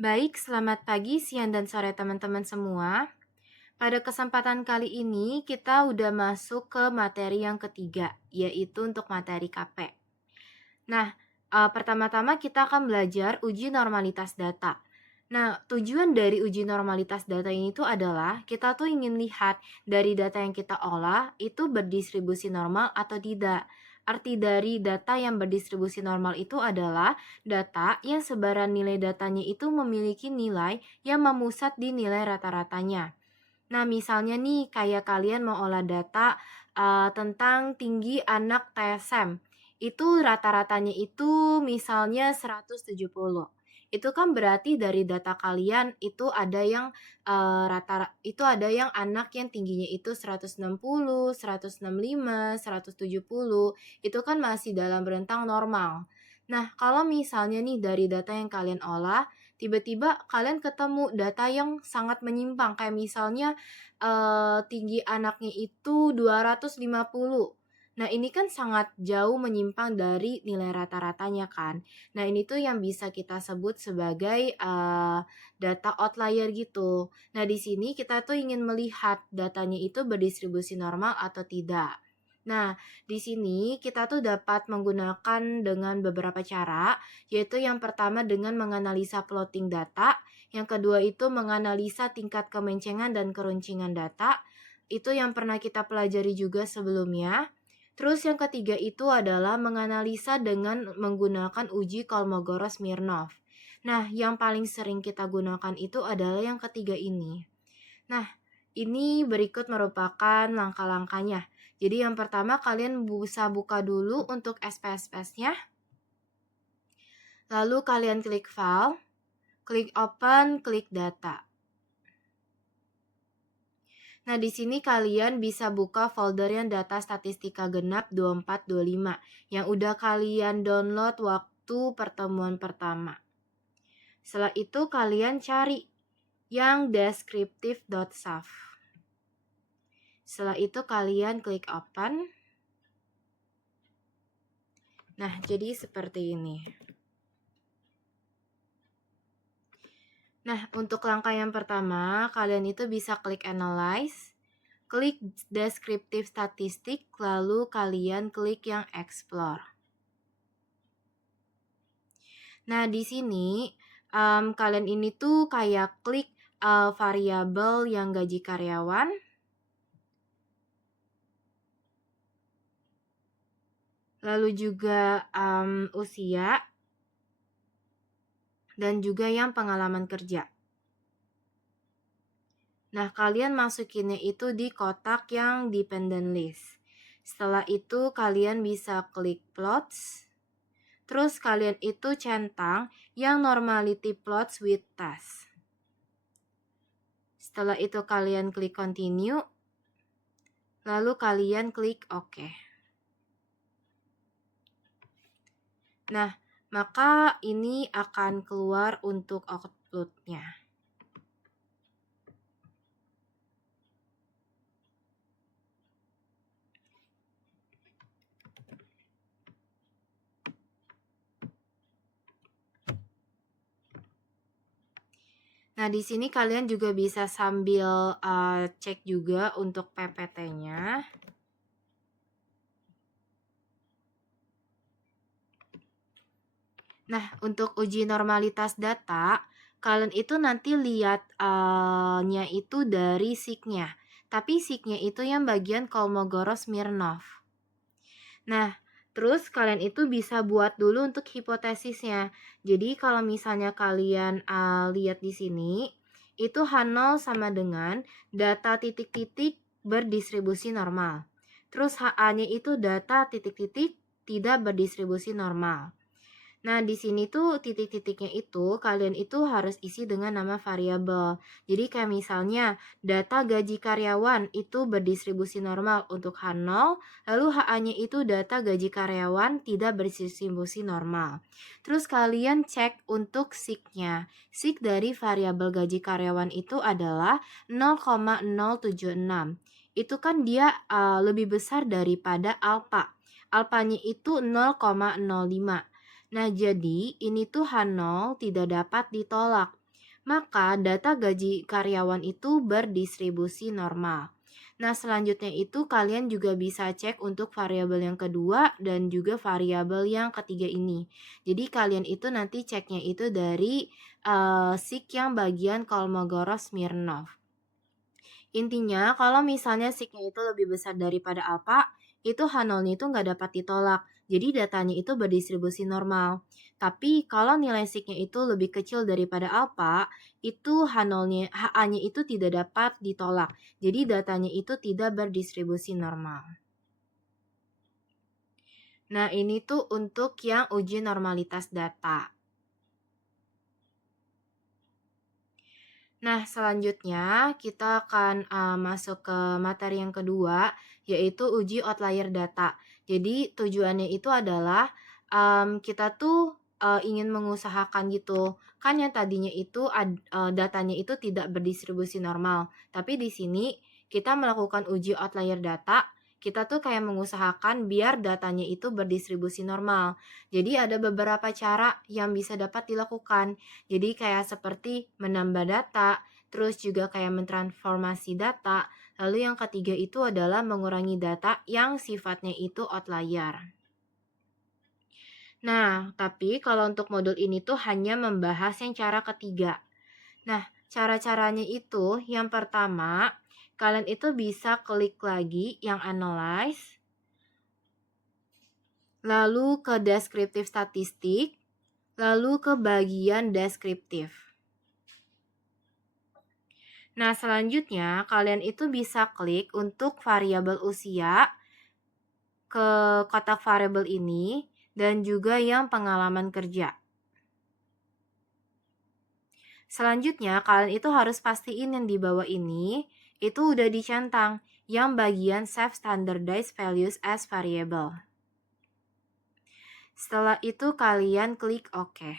Baik, selamat pagi, siang, dan sore teman-teman semua. Pada kesempatan kali ini kita udah masuk ke materi yang ketiga, yaitu untuk materi KP. Nah, pertama-tama kita akan belajar uji normalitas data. Nah, tujuan dari uji normalitas data ini tuh adalah kita tuh ingin lihat dari data yang kita olah itu berdistribusi normal atau tidak. Arti dari data yang berdistribusi normal itu adalah data yang sebaran nilai datanya itu memiliki nilai yang memusat di nilai rata-ratanya. Nah, misalnya nih kayak kalian mau olah data tentang tinggi anak TSM. Itu rata-ratanya itu misalnya 170. Itu kan berarti dari data kalian itu ada yang ada yang anak yang tingginya itu 160, 165, 170. Itu kan masih dalam rentang normal. Nah, kalau misalnya nih dari data yang kalian olah tiba-tiba kalian ketemu data yang sangat menyimpang kayak misalnya tinggi anaknya itu 250. Nah, ini kan sangat jauh menyimpang dari nilai rata-ratanya kan. Nah, ini tuh yang bisa kita sebut sebagai data outlier gitu. Nah, di sini kita tuh ingin melihat datanya itu berdistribusi normal atau tidak. Nah, di sini kita tuh dapat menggunakan dengan beberapa cara, yaitu yang pertama dengan menganalisa plotting data, yang kedua itu menganalisa tingkat kemencengan dan keruncingan data. Itu yang pernah kita pelajari juga sebelumnya. Terus yang ketiga itu adalah menganalisa dengan menggunakan uji Kolmogorov-Smirnov. Nah, yang paling sering kita gunakan itu adalah yang ketiga ini. Nah, ini berikut merupakan langkah-langkahnya. Jadi yang pertama kalian bisa buka dulu untuk SPSS-nya. Lalu kalian klik file, klik open, klik data. Nah, di sini kalian bisa buka folder yang data statistika genap 2425 yang udah kalian download waktu pertemuan pertama. Setelah itu kalian cari yang descriptive.saf. Setelah itu kalian klik open. Nah, jadi seperti ini. Nah, untuk langkah yang pertama, kalian itu bisa klik analyze, klik descriptive statistik, lalu kalian klik yang explore. Nah, di sini kalian ini tuh kayak klik variabel yang gaji karyawan, lalu juga usia, dan juga yang pengalaman kerja. Nah, kalian masukinnya itu di kotak yang dependent list. Setelah itu kalian bisa klik plots. Terus kalian itu centang yang normality plots with task. Setelah itu kalian klik continue. Lalu kalian klik OK. Nah, maka ini akan keluar untuk outputnya. Nah, di sini kalian juga bisa sambil cek juga untuk PPT-nya. Nah, untuk uji normalitas data, kalian itu nanti lihat nya itu dari SIG-nya. Tapi SIG-nya itu yang bagian Kolmogorov-Smirnov. Nah, terus kalian itu bisa buat dulu untuk hipotesisnya. Jadi kalau misalnya kalian lihat di sini, itu H0 sama dengan data titik-titik berdistribusi normal. Terus HA-nya itu data titik-titik tidak berdistribusi normal. Nah, di sini tuh titik-titiknya itu kalian itu harus isi dengan nama variabel. Jadi kayak misalnya data gaji karyawan itu berdistribusi normal untuk H0, lalu HA-nya itu data gaji karyawan tidak berdistribusi normal. Terus kalian cek untuk SIG-nya. SIG dari variabel gaji karyawan itu adalah 0,076. Itu kan dia lebih besar daripada alfa. Alfanya itu 0,05. Nah, jadi ini tuh H0 tidak dapat ditolak. maka data gaji karyawan itu berdistribusi normal. Nah, selanjutnya itu kalian juga bisa cek untuk variabel yang kedua dan juga variabel yang ketiga ini. Jadi kalian itu nanti ceknya itu dari SIK yang bagian Kolmogorov-Smirnov. Intinya, kalau misalnya SIG-nya itu lebih besar daripada alfa, itu H0-nya itu nggak dapat ditolak. Jadi datanya itu berdistribusi normal. Tapi kalau nilai SIG-nya itu lebih kecil daripada alfa, itu H0-nya, HA-nya itu tidak dapat ditolak. Jadi datanya itu tidak berdistribusi normal. Nah, ini tuh untuk yang uji normalitas data. Nah, selanjutnya kita akan masuk ke materi yang kedua, yaitu uji outlier data. Jadi tujuannya itu adalah kita tuh ingin mengusahakan gitu. Kan yang tadinya itu datanya itu tidak berdistribusi normal. Tapi di sini kita melakukan uji outlier data, kita tuh kayak mengusahakan biar datanya itu berdistribusi normal. Jadi ada beberapa cara yang bisa dapat dilakukan. Jadi kayak seperti menambah data, terus juga kayak mentransformasi data. Lalu yang ketiga itu adalah mengurangi data yang sifatnya itu outlier. Nah, tapi kalau untuk modul ini tuh hanya membahas yang cara ketiga. Nah, cara-caranya itu yang pertama, kalian itu bisa klik lagi yang analyze, lalu ke deskriptif statistik, lalu ke bagian deskriptif. Nah, selanjutnya kalian itu bisa klik untuk variabel usia ke kotak variabel ini dan juga yang pengalaman kerja. Selanjutnya, kalian itu harus pastiin yang di bawah ini itu udah dicentang yang bagian Save Standardized Values as Variable. Setelah itu kalian klik OK.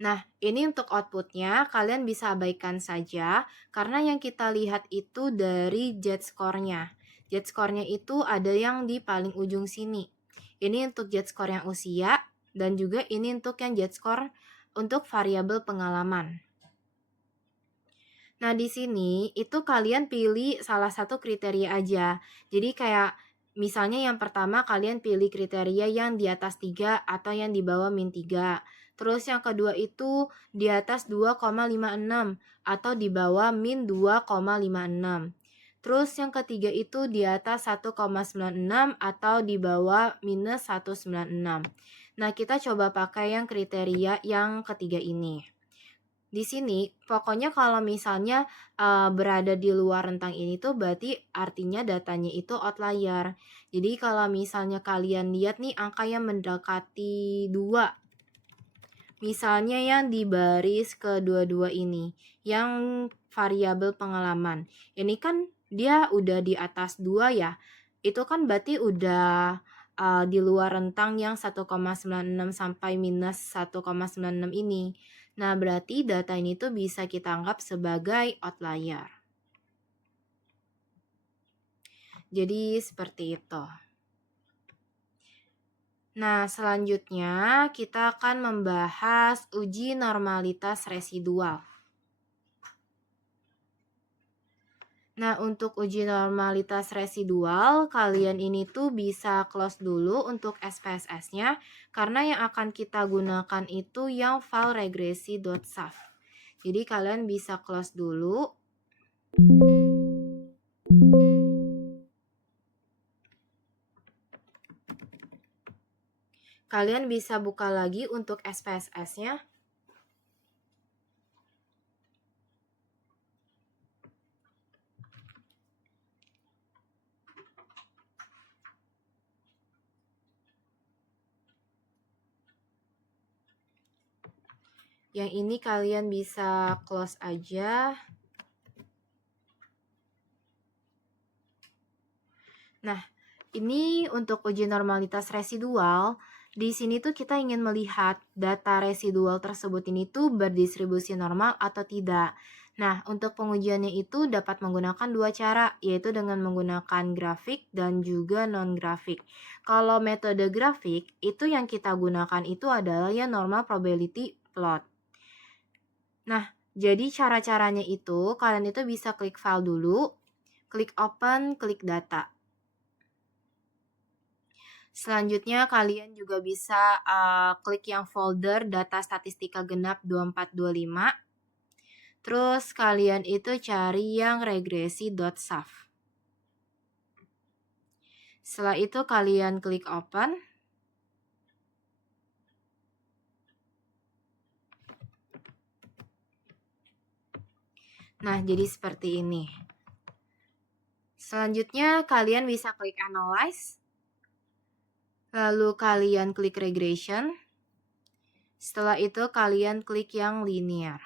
Nah, ini untuk outputnya kalian bisa abaikan saja karena yang kita lihat itu dari Z-score-nya. Z-score-nya itu ada yang di paling ujung sini. Ini untuk Z-score yang usia dan juga ini untuk yang Z-score untuk variabel pengalaman. Nah, di sini itu kalian pilih salah satu kriteria aja. Jadi kayak misalnya yang pertama kalian pilih kriteria yang di atas 3 atau yang di bawah -3. Terus yang kedua itu di atas 2,56 atau di bawah -2,56. Terus yang ketiga itu di atas 1,96 atau di bawah -196. Nah, kita coba pakai yang kriteria yang ketiga ini. Di sini pokoknya kalau misalnya berada di luar rentang ini tuh berarti artinya datanya itu outlier. Jadi kalau misalnya kalian lihat nih angka yang mendekati 2, misalnya yang di baris kedua-dua ini, yang variabel pengalaman. Ini kan dia udah di atas 2 ya. Itu kan berarti udah di luar rentang yang 1,96 sampai -1,96 ini. Nah, berarti data ini tuh bisa kita anggap sebagai outlier. Jadi seperti itu. Nah, selanjutnya kita akan membahas uji normalitas residual. Nah, untuk uji normalitas residual, kalian ini tuh bisa close dulu untuk SPSS-nya, karena yang akan kita gunakan itu yang file regresi.sav. Jadi kalian bisa close dulu. Kalian bisa buka lagi untuk SPSS-nya. Yang ini kalian bisa close aja. Nah, ini untuk uji normalitas residual. Di sini tuh kita ingin melihat data residual tersebut ini tuh berdistribusi normal atau tidak. Nah, untuk pengujiannya itu dapat menggunakan dua cara, yaitu dengan menggunakan grafik dan juga non-grafik. Kalau metode grafik, itu yang kita gunakan itu adalah ya normal probability plot. Nah, jadi cara-caranya itu kalian itu bisa klik file dulu, klik open, klik data. Selanjutnya kalian juga bisa klik yang folder data statistika genap 2425. Terus kalian itu cari yang regresi.saf. Setelah itu kalian klik open. Nah, jadi seperti ini. Selanjutnya kalian bisa klik analyze. Lalu kalian klik regression. Setelah itu kalian klik yang linear.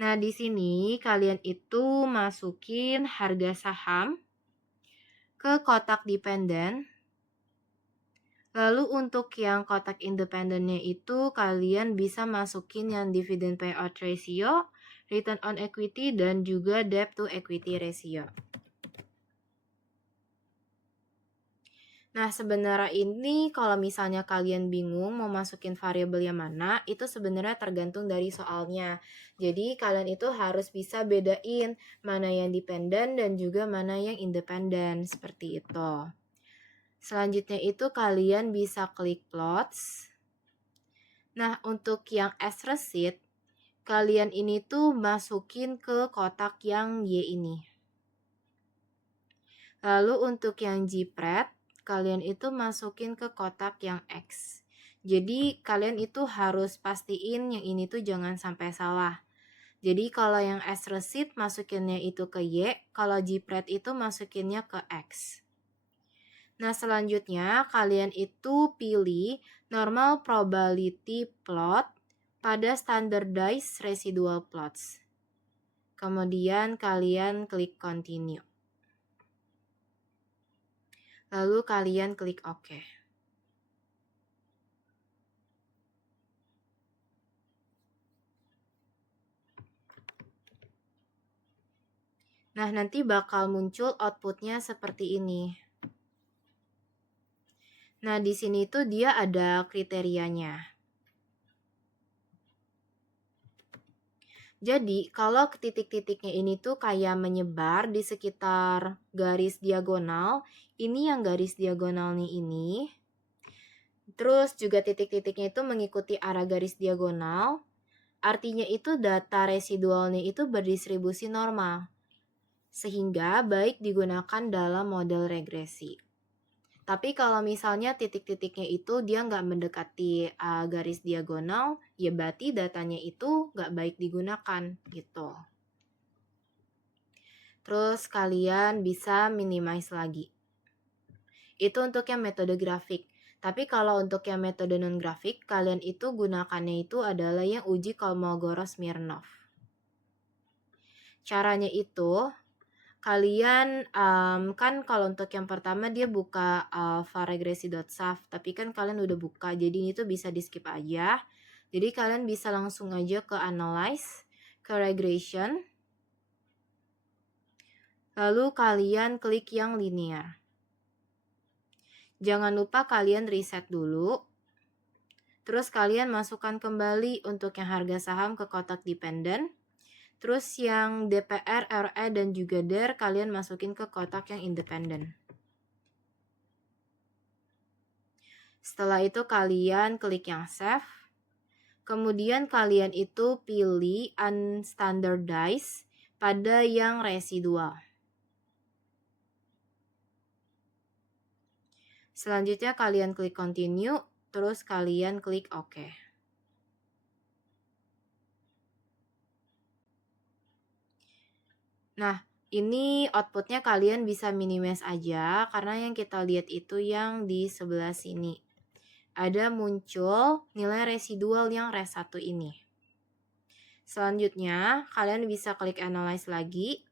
Nah, di sini kalian itu masukin harga saham ke kotak dependen. Lalu untuk yang kotak independennya itu kalian bisa masukin yang dividend payout ratio, return on equity, dan juga debt to equity ratio. Nah, sebenarnya ini kalau misalnya kalian bingung mau masukin variabel yang mana, itu sebenarnya tergantung dari soalnya. Jadi, kalian itu harus bisa bedain mana yang dependen dan juga mana yang independen, seperti itu. Selanjutnya itu kalian bisa klik plots. Nah, untuk yang as receipt, kalian ini tuh masukin ke kotak yang Y ini. Lalu untuk yang JPRED, kalian itu masukin ke kotak yang X. Jadi kalian itu harus pastiin yang ini tuh jangan sampai salah. Jadi kalau yang as receipt masukinnya itu ke Y, kalau JPRED itu masukinnya ke X. Nah, selanjutnya kalian itu pilih normal probability plot pada standardized residual plots. Kemudian kalian klik continue. Lalu kalian klik OK. Nah, nanti bakal muncul outputnya seperti ini. Nah, di sini tuh dia ada kriterianya. Jadi, kalau titik-titiknya ini tuh kayak menyebar di sekitar garis diagonal, ini yang garis diagonal nih ini. Terus juga titik-titiknya itu mengikuti arah garis diagonal. Artinya itu data residualnya itu berdistribusi normal. Sehingga baik digunakan dalam model regresi. Tapi kalau misalnya titik-titiknya itu dia nggak mendekati garis diagonal, ya berarti datanya itu nggak baik digunakan gitu. Terus kalian bisa minimize lagi. Itu untuk yang metode grafik. Tapi kalau untuk yang metode non-grafik, kalian itu gunakannya itu adalah yang uji Kolmogorov-Smirnov. Caranya itu, kalian kan kalau untuk yang pertama dia buka varregresi.saf, tapi kan kalian udah buka, jadi itu bisa di skip aja. Jadi kalian bisa langsung aja ke analyze, ke regression, lalu kalian klik yang linear. Jangan lupa kalian reset dulu. Terus kalian masukkan kembali untuk yang harga saham ke kotak dependen. Terus yang DPR, RE, dan juga DER kalian masukin ke kotak yang independen. Setelah itu kalian klik yang save. Kemudian kalian itu pilih unstandardized pada yang residual. Selanjutnya kalian klik continue, terus kalian klik OK. Nah, ini outputnya kalian bisa minimize aja karena yang kita lihat itu yang di sebelah sini. Ada muncul nilai residual yang res 1 ini. Selanjutnya, kalian bisa klik analyze lagi.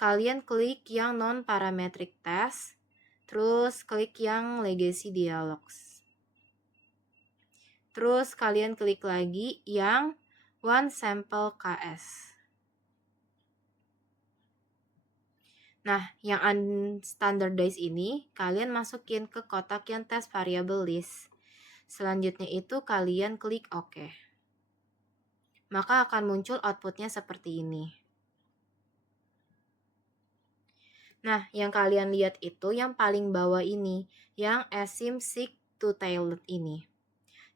Kalian klik yang non-parametric test, terus klik yang legacy dialogs. Terus kalian klik lagi yang one sample KS. Nah, yang unstandardized ini kalian masukin ke kotak yang test variable list. Selanjutnya itu kalian klik OK. Maka akan muncul outputnya seperti ini. Nah, yang kalian lihat itu yang paling bawah ini, yang asymptotic two-tailed ini.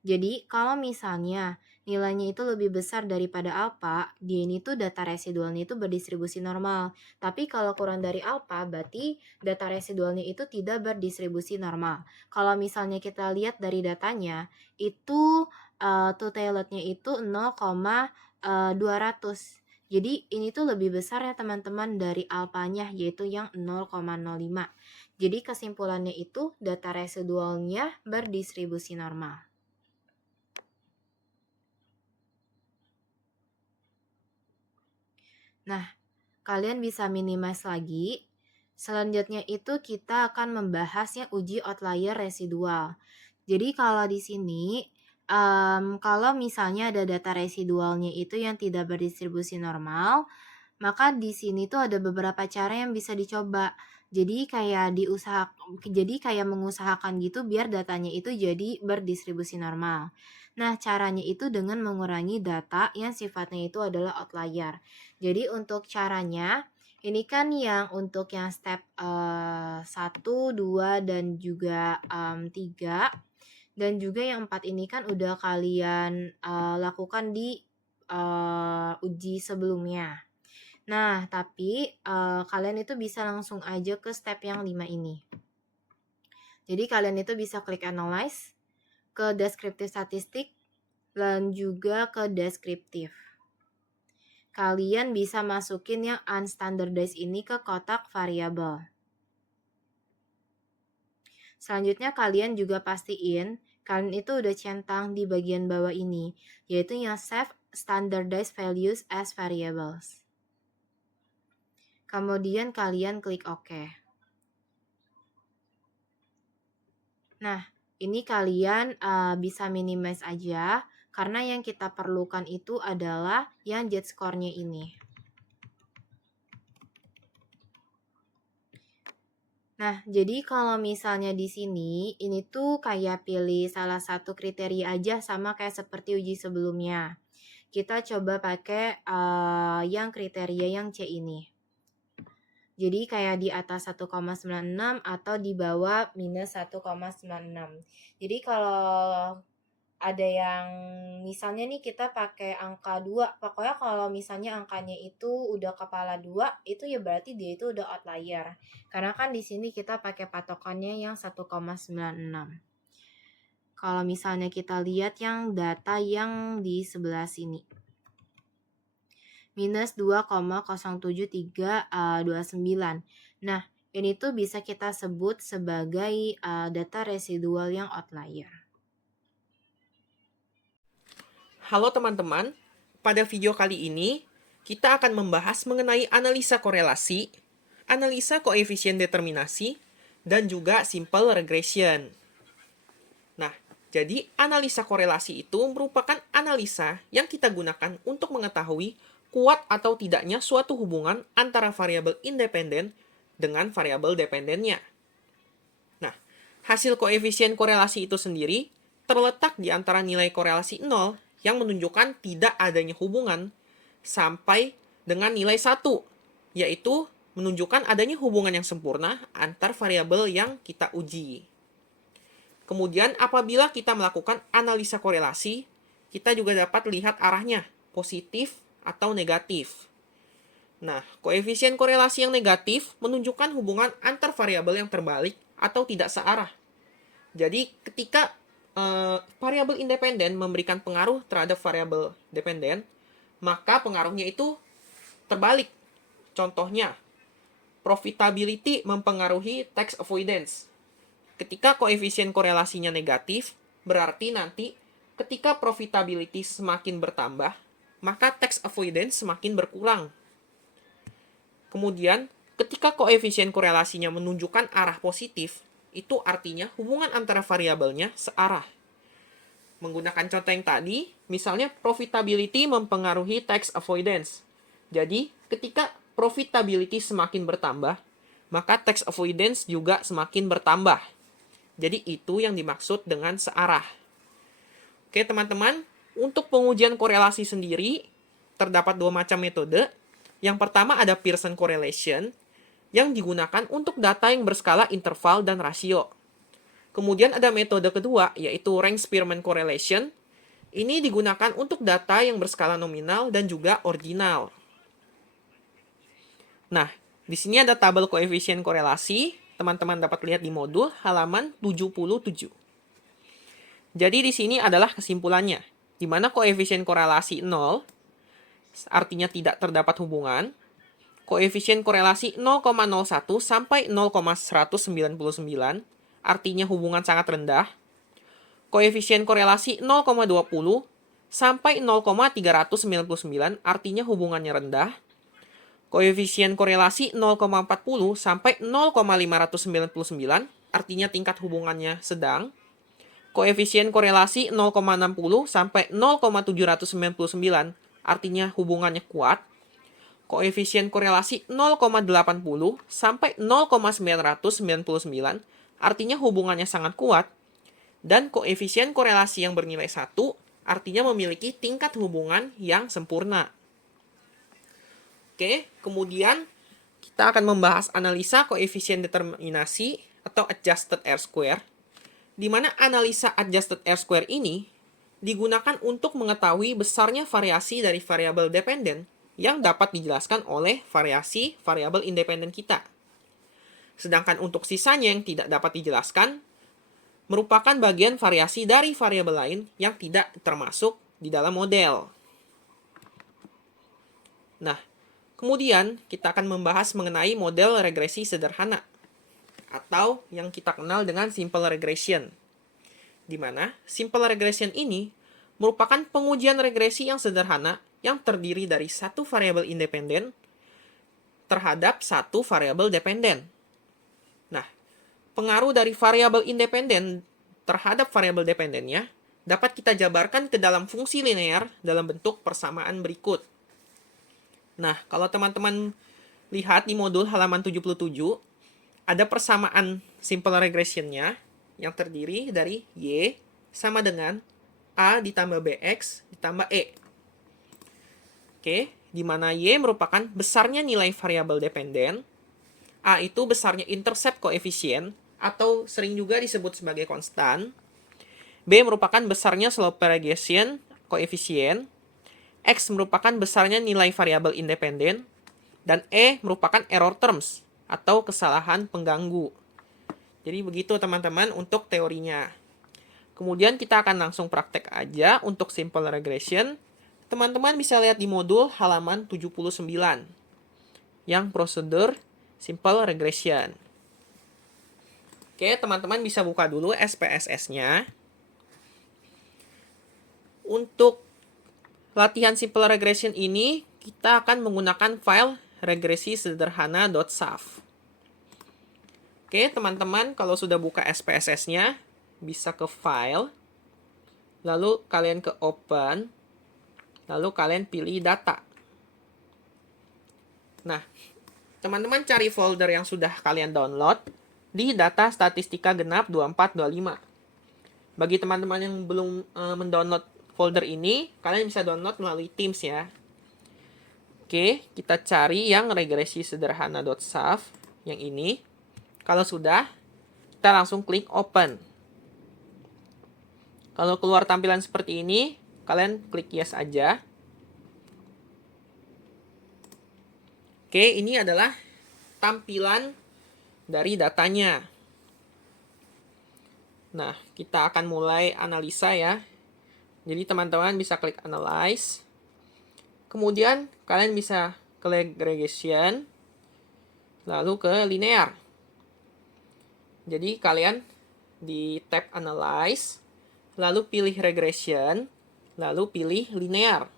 Jadi, kalau misalnya nilainya itu lebih besar daripada alfa, dia ini tuh data residualnya itu berdistribusi normal. Tapi kalau kurang dari alfa, berarti data residualnya itu tidak berdistribusi normal. Kalau misalnya kita lihat dari datanya, itu two-tailednya itu 0,200. Jadi ini tuh lebih besar ya teman-teman dari alfanya, yaitu yang 0,05. Jadi kesimpulannya itu data residualnya berdistribusi normal. Nah, kalian bisa minimize lagi. Selanjutnya itu kita akan membahasnya uji outlier residual. Jadi kalau di sini, kalau misalnya ada data residualnya itu yang tidak berdistribusi normal, maka di sini tuh ada beberapa cara yang bisa dicoba. Jadi kayak mengusahakan gitu biar datanya itu jadi berdistribusi normal. Nah, caranya itu dengan mengurangi data yang sifatnya itu adalah outlier. Jadi untuk caranya, ini kan yang untuk yang step 1, 2, dan juga 3. Dan juga yang 4 ini kan udah kalian lakukan di uji sebelumnya. Nah, tapi kalian itu bisa langsung aja ke step yang 5 ini. Jadi kalian itu bisa klik analyze, ke descriptive statistik, dan juga ke deskriptif. Kalian bisa masukin yang unstandardized ini ke kotak variabel. Selanjutnya kalian juga pastiin kalian itu udah centang di bagian bawah ini, yaitu yang save standardized values as variables. Kemudian kalian klik OK. Nah, ini kalian bisa minimize aja, karena yang kita perlukan itu adalah yang z-score-nya ini. Nah, jadi kalau misalnya di sini, ini tuh kayak pilih salah satu kriteria aja sama kayak seperti uji sebelumnya. Kita coba pakai yang kriteria yang C ini. Jadi kayak di atas 1,96 atau di bawah minus 1,96. Jadi kalau ada yang misalnya nih kita pakai angka 2, pokoknya kalau misalnya angkanya itu udah kepala 2, itu ya berarti dia itu udah outlier. Karena kan di sini kita pakai patokannya yang 1,96. Kalau misalnya kita lihat yang data yang di sebelah sini, minus 2,07329. Nah, ini tuh bisa kita sebut sebagai data residual yang outlier. Halo teman-teman, pada video kali ini kita akan membahas mengenai analisa korelasi, analisa koefisien determinasi, dan juga simple regression. Nah, jadi analisa korelasi itu merupakan analisa yang kita gunakan untuk mengetahui kuat atau tidaknya suatu hubungan antara variabel independen dengan variabel dependennya. Nah, hasil koefisien korelasi itu sendiri terletak di antara nilai korelasi 0 yang menunjukkan tidak adanya hubungan sampai dengan nilai 1, yaitu menunjukkan adanya hubungan yang sempurna antar variabel yang kita uji. Kemudian apabila kita melakukan analisa korelasi, kita juga dapat lihat arahnya, positif atau negatif. Nah, koefisien korelasi yang negatif menunjukkan hubungan antar variabel yang terbalik atau tidak searah. Jadi, ketika variabel independen memberikan pengaruh terhadap variabel dependen, maka pengaruhnya itu terbalik. Contohnya, profitability mempengaruhi tax avoidance. Ketika koefisien korelasinya negatif, berarti nanti ketika profitability semakin bertambah, maka tax avoidance semakin berkurang. Kemudian, ketika koefisien korelasinya menunjukkan arah positif, itu artinya hubungan antara variabelnya searah. Menggunakan contoh yang tadi, misalnya profitability mempengaruhi tax avoidance. Jadi, ketika profitability semakin bertambah, maka tax avoidance juga semakin bertambah. Jadi, itu yang dimaksud dengan searah. Oke, teman-teman, untuk pengujian korelasi sendiri, terdapat dua macam metode. Yang pertama ada Pearson correlation, yang digunakan untuk data yang berskala interval dan rasio. Kemudian ada metode kedua, yaitu Rank-Spearman correlation. Ini digunakan untuk data yang berskala nominal dan juga ordinal. Nah, di sini ada tabel koefisien korelasi. Teman-teman dapat lihat di modul halaman 77. Jadi di sini adalah kesimpulannya, di mana koefisien korelasi 0, artinya tidak terdapat hubungan. Koefisien korelasi 0,01 sampai 0,199, artinya hubungan sangat rendah. Koefisien korelasi 0,20 sampai 0,399, artinya hubungannya rendah. Koefisien korelasi 0,40 sampai 0,599, artinya tingkat hubungannya sedang. Koefisien korelasi 0,60 sampai 0,799, artinya hubungannya kuat. Koefisien korelasi 0,80 sampai 0,999, artinya hubungannya sangat kuat. Dan koefisien korelasi yang bernilai 1, artinya memiliki tingkat hubungan yang sempurna. Oke, kemudian kita akan membahas analisa koefisien determinasi atau adjusted R-square, di mana analisa adjusted R-square ini digunakan untuk mengetahui besarnya variasi dari variabel dependen yang dapat dijelaskan oleh variasi variabel independen kita. Sedangkan untuk sisanya yang tidak dapat dijelaskan, merupakan bagian variasi dari variabel lain yang tidak termasuk di dalam model. Nah, kemudian kita akan membahas mengenai model regresi sederhana, atau yang kita kenal dengan simple regression. Di mana simple regression ini merupakan pengujian regresi yang sederhana yang terdiri dari satu variabel independen terhadap satu variabel dependen. Nah, pengaruh dari variabel independen terhadap variabel dependennya dapat kita jabarkan ke dalam fungsi linear dalam bentuk persamaan berikut. Nah, kalau teman-teman lihat di modul halaman 77, ada persamaan simple regression-nya yang terdiri dari Y sama dengan A ditambah BX ditambah E. Oke, di mana Y merupakan besarnya nilai variabel dependen, A itu besarnya intercept koefisien, atau sering juga disebut sebagai konstan, B merupakan besarnya slope regression koefisien, X merupakan besarnya nilai variabel independen, dan E merupakan error terms, atau kesalahan pengganggu. Jadi begitu teman-teman untuk teorinya. Kemudian kita akan langsung praktek aja untuk simple regression. Teman-teman bisa lihat di modul halaman 79 yang prosedur simple regression. Oke, teman-teman bisa buka dulu SPSS-nya. Untuk latihan simple regression ini, kita akan menggunakan file regresi sederhana.sav. Oke, teman-teman, kalau sudah buka SPSS-nya, bisa ke file, lalu kalian ke open, lalu kalian pilih data. Nah, teman-teman cari folder yang sudah kalian download di data statistika genap 2425. Bagi teman-teman yang belum mendownload folder ini, kalian bisa download melalui Teams ya. Oke, kita cari yang regresi sederhana.sav, yang ini. Kalau sudah, kita langsung klik open. Kalau keluar tampilan seperti ini, kalian klik yes aja. Oke, ini adalah tampilan dari datanya. Nah, kita akan mulai analisa ya. Jadi teman-teman bisa klik analyze. Kemudian kalian bisa klik regression, lalu ke linear. Jadi kalian di tab analyze, lalu pilih regression, lalu pilih linear.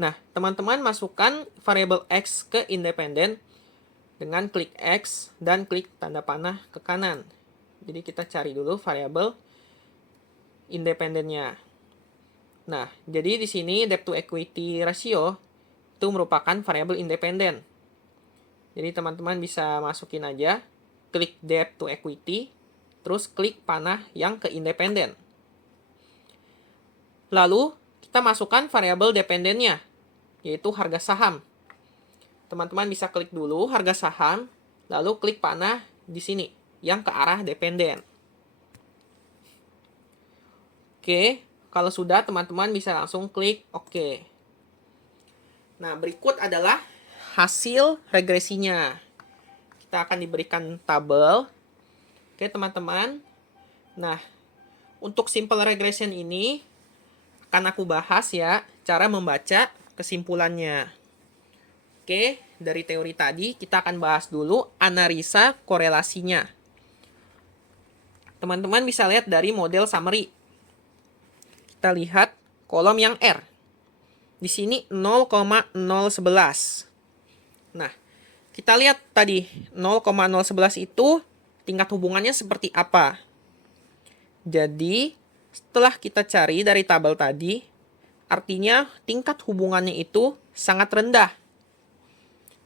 Nah, teman-teman masukkan variabel X ke independen dengan klik X dan klik tanda panah ke kanan. Jadi kita cari dulu variabel independennya. Nah, jadi di sini debt to equity ratio itu merupakan variabel independen. Jadi teman-teman bisa masukin aja, klik debt to equity, terus klik panah yang ke independen. Lalu, kita masukkan variabel dependennya, yaitu harga saham. Teman-teman bisa klik dulu harga saham, lalu klik panah di sini, yang ke arah dependen. Oke, kalau sudah, teman-teman bisa langsung klik OK. Nah, berikut adalah hasil regresinya. Kita akan diberikan tabel. Oke, teman-teman. Nah, untuk simple regression ini akan aku bahas ya, cara membaca kesimpulannya. Oke, dari teori tadi kita akan bahas dulu analisa korelasinya. Teman-teman bisa lihat dari model summary. Kita lihat kolom yang R. Di sini 0,011. Nah, kita lihat tadi 0,011 itu tingkat hubungannya seperti apa. Jadi, setelah kita cari dari tabel tadi, artinya tingkat hubungannya itu sangat rendah.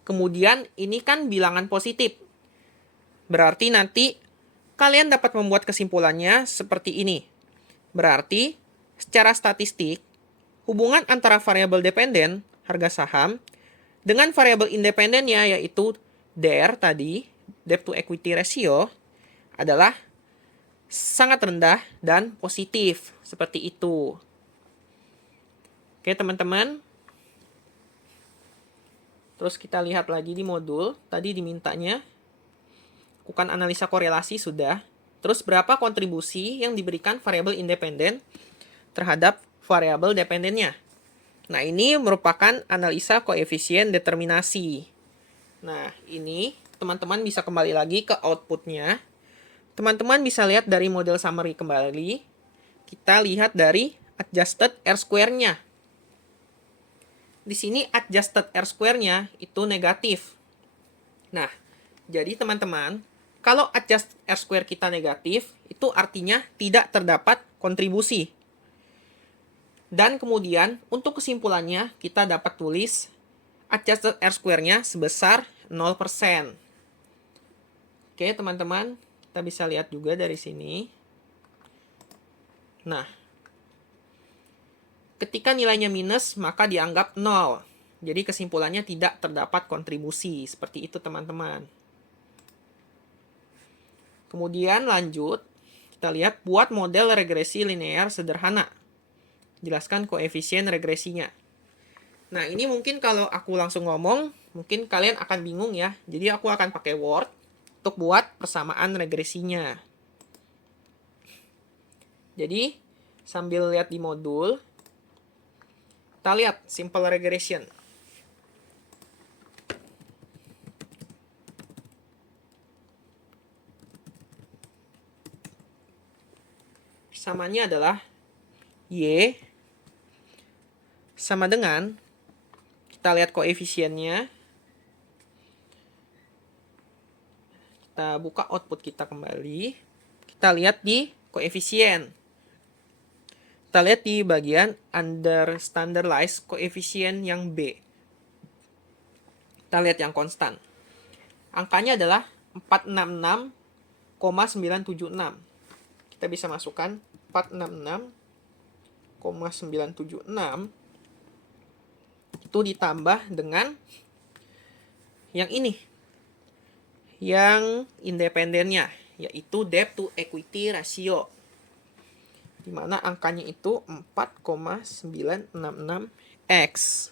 Kemudian ini kan bilangan positif. Berarti nanti kalian dapat membuat kesimpulannya seperti ini. Berarti secara statistik, hubungan antara variabel dependen, harga saham, dengan variabel independennya yaitu DER tadi, debt to equity ratio, adalah sangat rendah dan positif. Seperti itu. Oke teman-teman. Terus kita lihat lagi di modul. Tadi dimintanya lakukan analisa korelasi sudah. Terus berapa kontribusi yang diberikan variabel independen terhadap variabel dependennya. Nah, ini merupakan analisa koefisien determinasi. Nah, ini teman-teman bisa kembali lagi ke outputnya. Teman-teman bisa lihat dari model summary kembali. Kita lihat dari adjusted R-square-nya. Di sini adjusted R-square-nya itu negatif. Nah, jadi teman-teman, kalau adjusted R-square kita negatif, itu artinya tidak terdapat kontribusi. Dan kemudian, untuk kesimpulannya, kita dapat tulis adjusted R-square-nya sebesar 0%. Oke, teman-teman, kita bisa lihat juga dari sini. Nah, ketika nilainya minus, maka dianggap 0. Jadi kesimpulannya tidak terdapat kontribusi. Seperti itu, teman-teman. Kemudian lanjut, kita lihat buat model regresi linear sederhana. Jelaskan koefisien regresinya. Nah, ini mungkin kalau aku langsung ngomong, mungkin kalian akan bingung ya. Jadi aku akan pakai Word untuk buat persamaan regresinya. Jadi, sambil lihat di modul, kita lihat simple regression. Persamanya adalah Y sama dengan, kita lihat koefisiennya, kita buka output kita kembali, kita lihat di koefisien. Kita lihat di bagian under standardized koefisien yang B. Kita lihat yang konstan. Angkanya adalah 466,976. Kita bisa masukkan 466,976 itu ditambah dengan yang ini, yang independennya, yaitu debt to equity ratio, di mana angkanya itu 4,966x.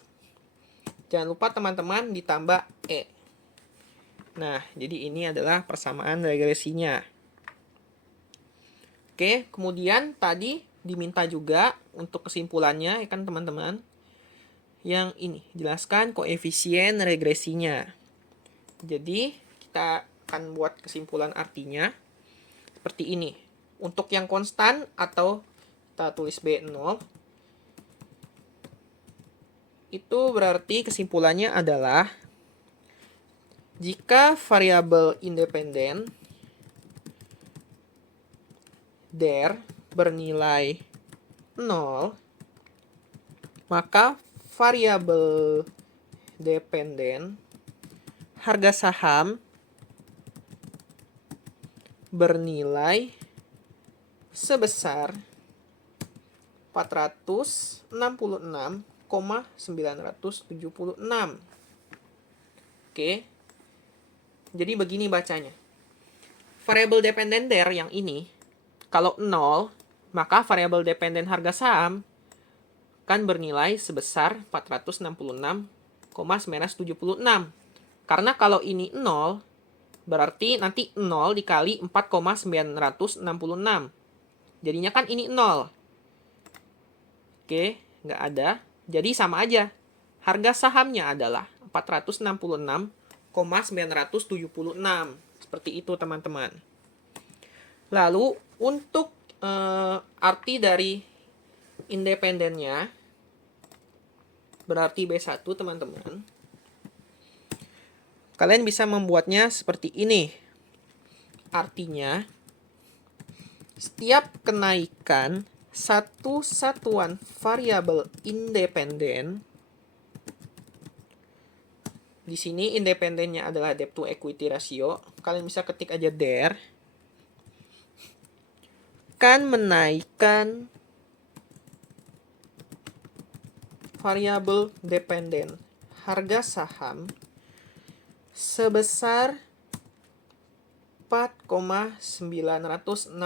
Jangan lupa teman-teman ditambah E. Nah, jadi ini adalah persamaan regresinya. Oke, kemudian tadi diminta juga untuk kesimpulannya, ya kan teman-teman. Yang ini, jelaskan koefisien regresinya. Jadi, kita akan buat kesimpulan artinya seperti ini. Untuk yang konstan atau kita tulis B0, itu berarti kesimpulannya adalah jika variabel independen DER bernilai 0, maka variabel dependen harga saham bernilai sebesar 466,976. Oke. Jadi begini bacanya. Variabel dependen der yang ini, kalau 0, maka variabel dependen harga saham kan bernilai sebesar 466,976. Karena kalau ini 0, berarti nanti 0 dikali 4,966. Jadinya kan ini 0. Oke, nggak ada. Jadi sama aja. Harga sahamnya adalah 466,976. Seperti itu, teman-teman. Lalu, untuk arti dari independennya, berarti B1, teman-teman. Kalian bisa membuatnya seperti ini. Artinya, setiap kenaikan satu satuan variabel independen, di sini independennya adalah debt to equity ratio. Kalian bisa ketik aja der. Kan menaikkan variabel dependen harga saham sebesar 4,966.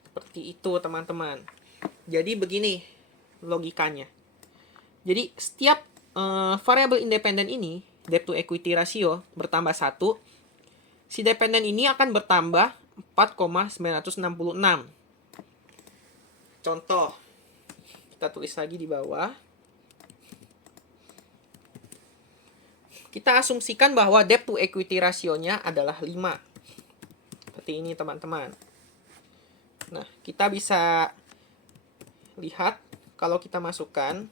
Seperti itu, teman-teman. Jadi begini logikanya. Jadi setiap variabel independen ini, debt to equity ratio, bertambah 1, si dependen ini akan bertambah 4,966. Contoh, kita tulis lagi di bawah. Kita asumsikan bahwa debt to equity ratio-nya adalah 5. Seperti ini, teman-teman. Nah, kita bisa lihat kalau kita masukkan,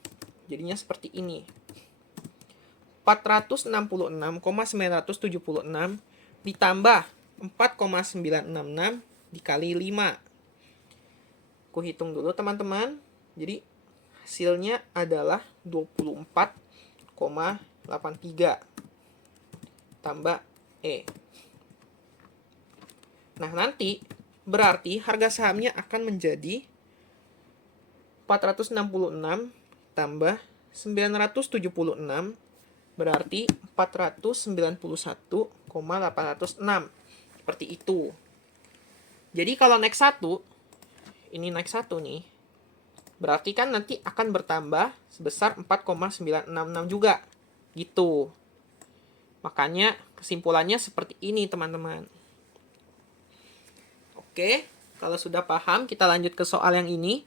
jadinya seperti ini. 466,976 ditambah 4,966 dikali 5. Aku hitung dulu, teman-teman. Jadi, hasilnya adalah 24,83 tambah E. Nah, nanti berarti harga sahamnya akan menjadi 466 tambah 976 berarti 491,806. Seperti itu. Jadi kalau naik 1, ini naik 1 nih, berarti kan nanti akan bertambah sebesar 4,966 juga. Gitu. Makanya kesimpulannya seperti ini, teman-teman. Oke, kalau sudah paham, kita lanjut ke soal yang ini.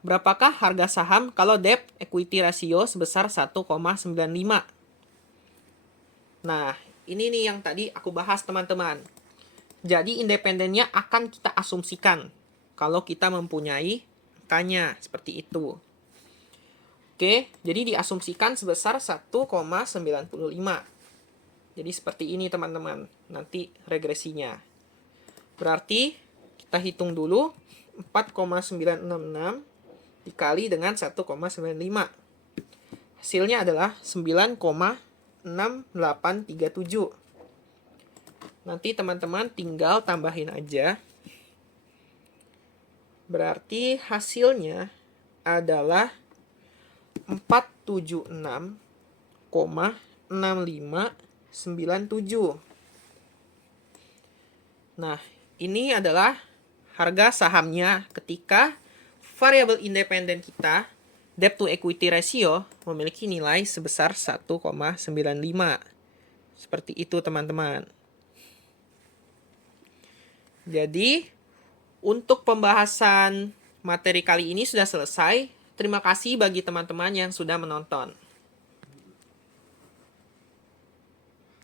Berapakah harga saham kalau debt equity ratio sebesar 1,95? Nah, ini nih yang tadi aku bahas, teman-teman. Jadi independennya akan kita asumsikan kalau kita mempunyai angkanya seperti itu. Oke, jadi diasumsikan sebesar 1,95. Jadi seperti ini, teman-teman. Nanti regresinya. Berarti kita hitung dulu 4,966 dikali dengan 1,95. Hasilnya adalah 9,6837. Nanti teman-teman tinggal tambahin aja. Berarti hasilnya adalah 476,6597. Nah, ini adalah harga sahamnya ketika variabel independen kita, debt to equity ratio, memiliki nilai sebesar 1,95. Seperti itu, teman-teman. Jadi, untuk pembahasan materi kali ini sudah selesai. Terima kasih bagi teman-teman yang sudah menonton.